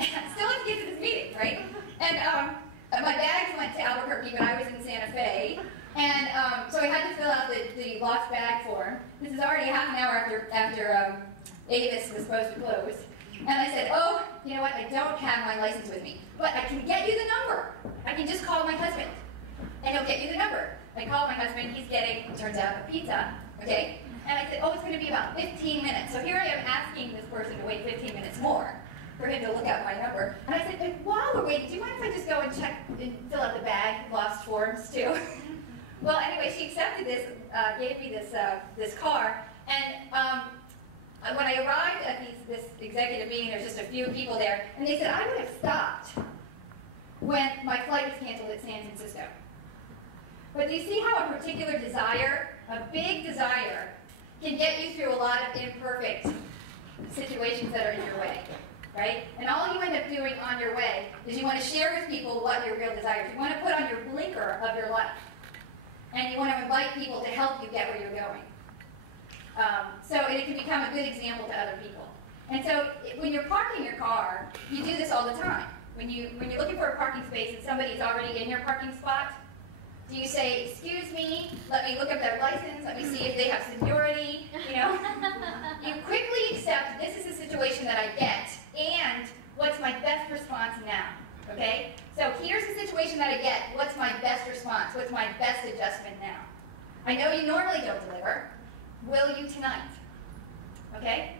Still have to get to this meeting, right? And my bags went to Albuquerque, but I was in Santa Fe. And so I had to fill out the lost bag form. This is already half an hour after Avis was supposed to close. And I said, oh, you know what, I don't have my license with me, but I can get you the number. I can just call my husband, and he'll get you the number. I called my husband, he's getting, it turns out, a pizza, okay? And I said, oh, it's going to be about 15 minutes. So here I am asking this person to wait 15 minutes more for him to look up my number. And I said, and while we're waiting, do you mind if I just go and check and fill out the bag lost forms too? Well, anyway, she accepted this, gave me this car, and when I arrived at this executive meeting, there was just a few people there, and they said, I would have stopped when my flight was canceled at San Francisco. But do you see how a particular desire, a big desire, can get you through a lot of imperfect situations that are in your way, right? And all you end up doing on your way is you want to share with people what your real desire is. You want to put on your blinker of your life, and you want to invite people to help you get where you're going. So it can become a good example to other people. And so when you're parking your car, you do this all the time. When you're looking for a parking space and somebody's already in your parking spot, do you say, excuse me, let me look up their license, let me see if they have seniority, you know? You quickly accept this is a situation that I get, and what's my best response now, okay? So here's the situation that I get, what's my best response, what's my best adjustment now? I know you normally don't deliver. Will you tonight? Okay?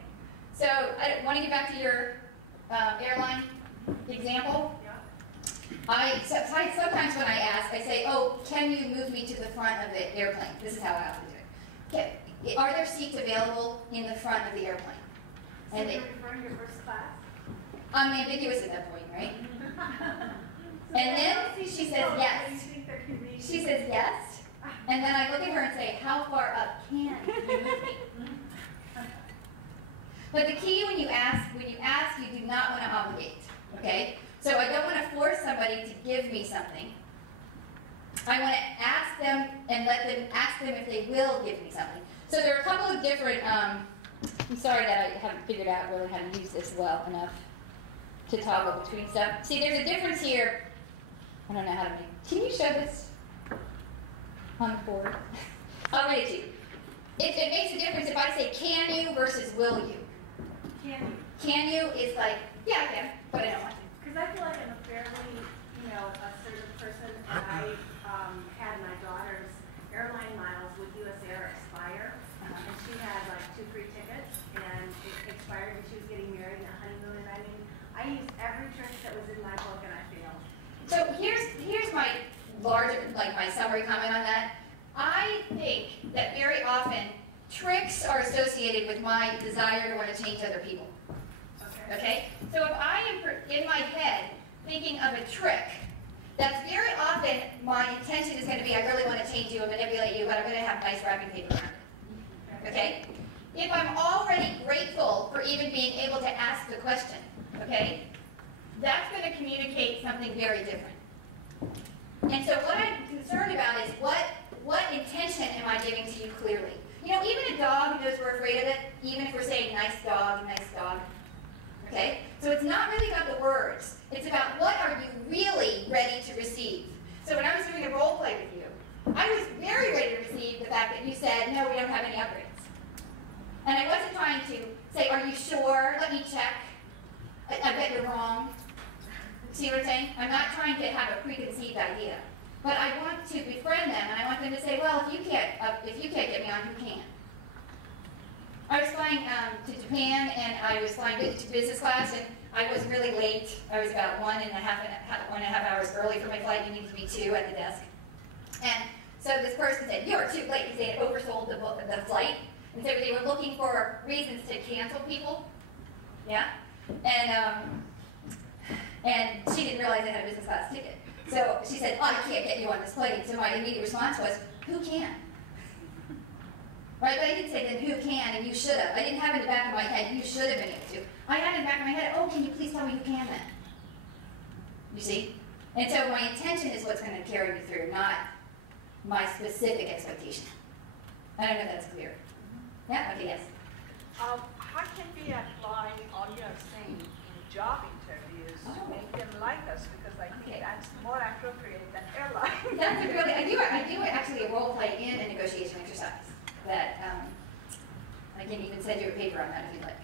So I want to get back to your airline example. Sometimes when I ask, I say, oh, can you move me to the front of the airplane? This is how I often do it. Okay. Are there seats available in the front of the airplane? So you're referring to your first class? I'm ambiguous at that point, right? And then she says yes. She says yes. And then I look at her and say, how far up can you move me? But the key when you ask, you do not want to obligate, okay? So I don't want to force somebody to give me something. I want to ask them and ask them if they will give me something. So there are a couple of different, I'm sorry that I haven't figured out really how to use this well enough to toggle between stuff. See, there's a difference here. I don't know how to make, can you show this on the board? I'll read it to you. It makes a difference if I say can you versus will you. Can you? Can you is like, yeah, I can, but I don't want to. Because I feel like I'm a fairly, assertive person, and I had my daughter's airline miles with US Air expire, and she had like 2 free tickets, and it expired, and she was getting married in a honeymoon, and I used every trick that was in my book, and I failed. So here's my larger, my summary comment on that. I think that very often tricks are associated with my desire to want to change other people. Okay? So if I am in my head thinking of a trick, that's very often my intention is going to be, I really want to change you and manipulate you, but I'm going to have nice wrapping paper around it. Okay? If I'm already grateful for even being able to ask the question, okay, that's going to communicate something very different. And so what I'm concerned about is what intention am I giving to you clearly? You know, even a dog who knows we're afraid of it, even if we're saying nice dog, okay? So it's not really about the words. It's about what are you really ready to receive. So when I was doing a role play with you, I was very ready to receive the fact that you said, no, we don't have any upgrades. And I wasn't trying to say, are you sure? Let me check. I bet you're wrong. See what I'm saying? I'm not trying to have a preconceived idea. But I want to befriend them, and I want them to say, well, if you can't get me on, who can? I was flying to Japan, and I was flying to business class, and I was really late. I was about 1.5 hours early for my flight. You needed to be 2 at the desk. And so this person said, you're too late, because they had oversold the flight. And so they were looking for reasons to cancel people. Yeah? And she didn't realize I had a business class ticket. So she said, oh, I can't get you on this plane. So my immediate response was, who can? Right, but I didn't say then who can and you should have. I didn't have in the back of my head, you should have been able to. I had in the back of my head, oh, can you please tell me who can then? You see? And so my intention is what's going to carry me through, not my specific expectation. I don't know if that's clear. Yeah? Okay, yes. How can we apply all you are saying in job interviews to make them like us, because I think that's more appropriate than airline. That's a really, I do actually a role play in a negotiation exercise that I can even send you a paper on that if you'd like.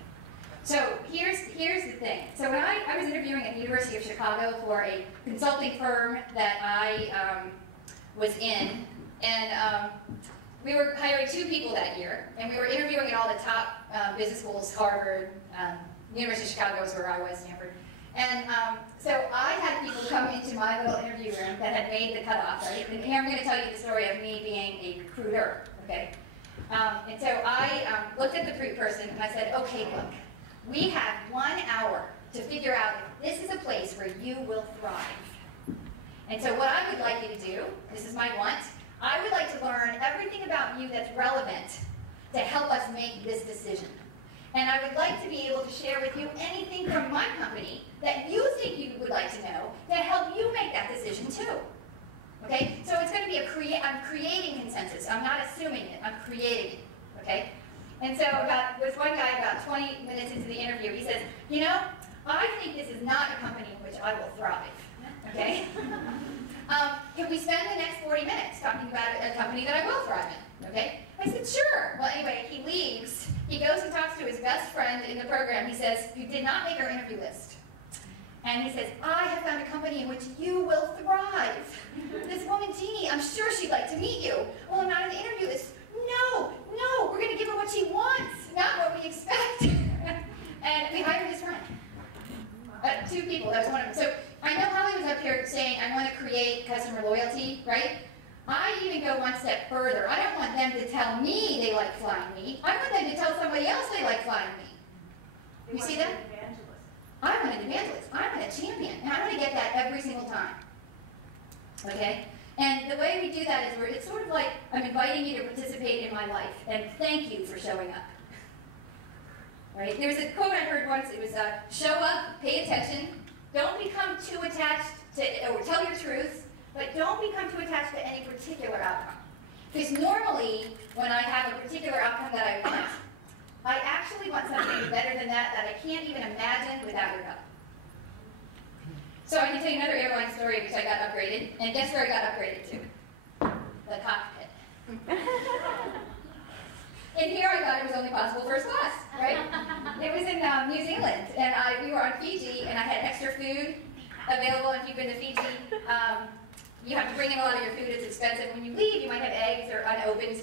So here's the thing. So when I was interviewing at the University of Chicago for a consulting firm that I was in, and we were hiring 2 people that year, and we were interviewing at all the top business schools, Harvard, University of Chicago is where I was, Stanford. And so I had people come into my little interview room that had made the cutoff, right? And here I'm going to tell you the story of me being a recruiter, okay? And so I looked at the person and I said, okay, look, we have 1 hour to figure out if this is a place where you will thrive. And so what I would like you to do, this is my want, I would like to learn everything about you that's relevant to help us make this decision. And I would like to be able to share with you anything from my company that you think you would like to know to help you make that decision too. Okay? So it's going to be I'm creating consensus. I'm not assuming it. I'm creating it. Okay? And so this one guy, about 20 minutes into the interview, he says, you know, I think this is not a company in which I will thrive. Okay? Can we spend the next 40 minutes talking about a company that I will thrive in? Okay? I said, sure. Well, anyway, he leaves. He goes and talks to his best friend in the program. He says, who did not make our interview list. And he says, I have found a company in which you will thrive. This woman, Jeannie, I'm sure she'd like to meet you. Well, I'm not on the interview list. No, we're going to give her what she wants, not what we expect. And we hired his friend. 2 people, that was one of them. So I know Holly was up here saying, I want to create customer loyalty, right? I even go one step further. I don't want them to tell me they like flying me. I want them to tell somebody else they like flying me. You see that? I want an evangelist. I want a champion. And I want to get that every single time. Okay? And the way we do that is it's sort of like I'm inviting you to participate in my life. And thank you for showing up. Right? There was a quote I heard once. It was, show up, pay attention. Don't become too attached to, or tell your truth, but don't become too attached to any particular outcome. Because normally, when I have a particular outcome that I want, I actually want something better than that I can't even imagine without your help. So I can tell you another airline story which I got upgraded, and guess where I got upgraded to? The cockpit. And here I thought it was only possible first class, right? It was in New Zealand, and we were on Fiji, and I had extra food available. If you've been to Fiji, you have to bring in a lot of your food. It's expensive. When you leave, you might have eggs or unopened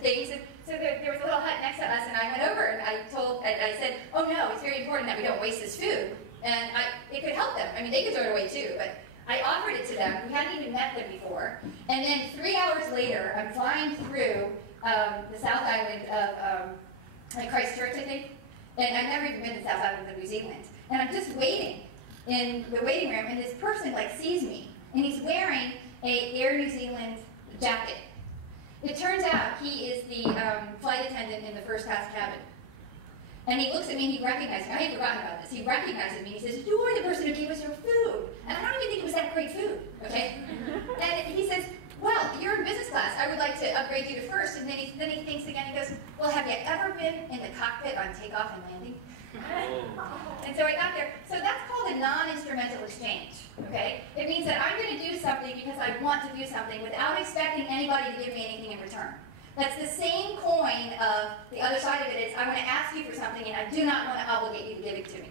things. And so there was a little hut next to us, and I went over and I said, oh no, it's very important that we don't waste this food. And it could help them. I mean, they could throw it away too, but I offered it to them. We hadn't even met them before. And then 3 hours later, I'm flying through the South Island of Christchurch, I think. And I've never even been to the South Island of New Zealand. And I'm just waiting in the waiting room, and this person sees me. And he's wearing a Air New Zealand jacket. It turns out he is the flight attendant in the first class cabin. And he looks at me and he recognizes me. I had forgotten about this. He recognizes me and he says, you are the person who gave us your food. And I don't even think it was that great food, okay? And he says, well, you're in business class. I would like to upgrade you to first. And then he thinks again. He goes, well, have you ever been in the cockpit on takeoff and landing? And so I got there. So that's called a non-instrumental exchange, okay? It means that I'm going to do something because I want to do something without expecting anybody to give me anything in return. That's the same coin of the other side of it is I want to ask you for something and I do not want to obligate you to give it to me.